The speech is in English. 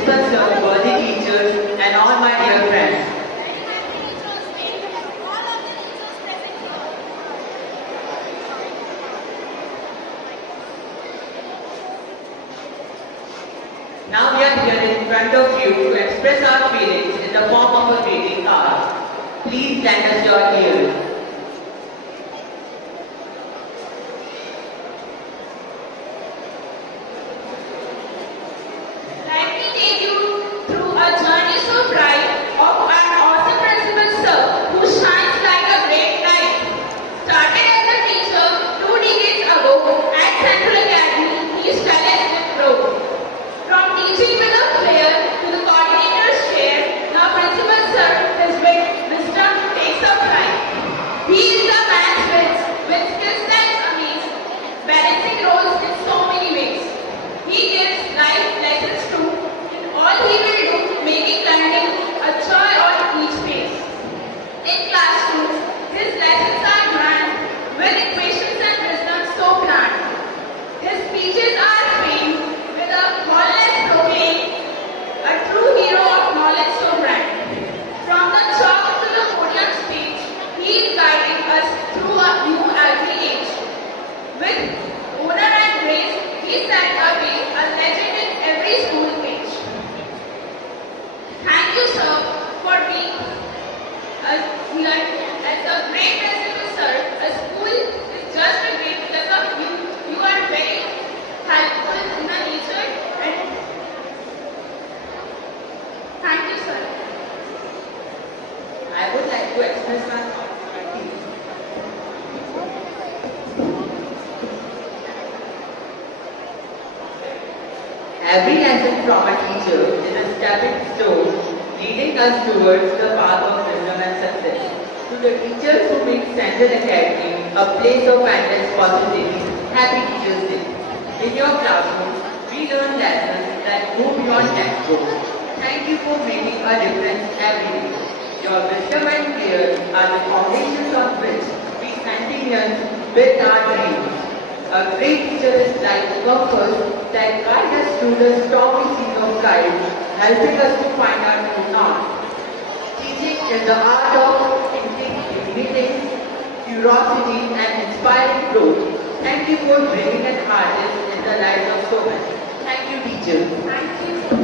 principal sir, worthy teachers, and all my dear friends. Now we are here in front of you to express our feelings in the form of a greeting card. Please lend us your ears. Let me take you through a journey so bright of our awesome principal sir who shines like a great light. Started as a teacher 2 decades ago at Central Academy, East Elizabeth Road. From teaching with a flair to the coordinator's chair, now principal sir, his wisdom takes a flight. He is the man's with skills that amaze, balancing roles in so many ways. He gives life lessons too, in all he will do, making learning a joy on each page. In classrooms, his lessons are grand, with equations and wisdom so grand. His speeches are famed, with a knowledge proclaim, a true hero of knowledge so grand. From the chalk to the podium stage, he is guiding us through a new every age. With honor and grace, he set away a legend in every school page. Thank you, sir, for being here as a great principal, sir. A school is just a great because of you. You are very helpful in the nature and thank you, sir. I would like to express my thoughts. Every lesson from a teacher is a stepping stone leading us towards the path of wisdom and success. To the teachers who make Central Academy a place of endless possibilities, happy Teachers Day. In your classrooms, we learn lessons that go beyond textbooks. Thank you for making a difference every day. Your wisdom and care are the foundations on which we Centennials build our dreams. A great teacher is like a compass that guides us through the stormy seas of life, helping us to find our true north. Teaching is the art of igniting curiosity and inspiring growth. Thank you for bringing an artist in the lives of so many. Thank you, teachers. Thank you.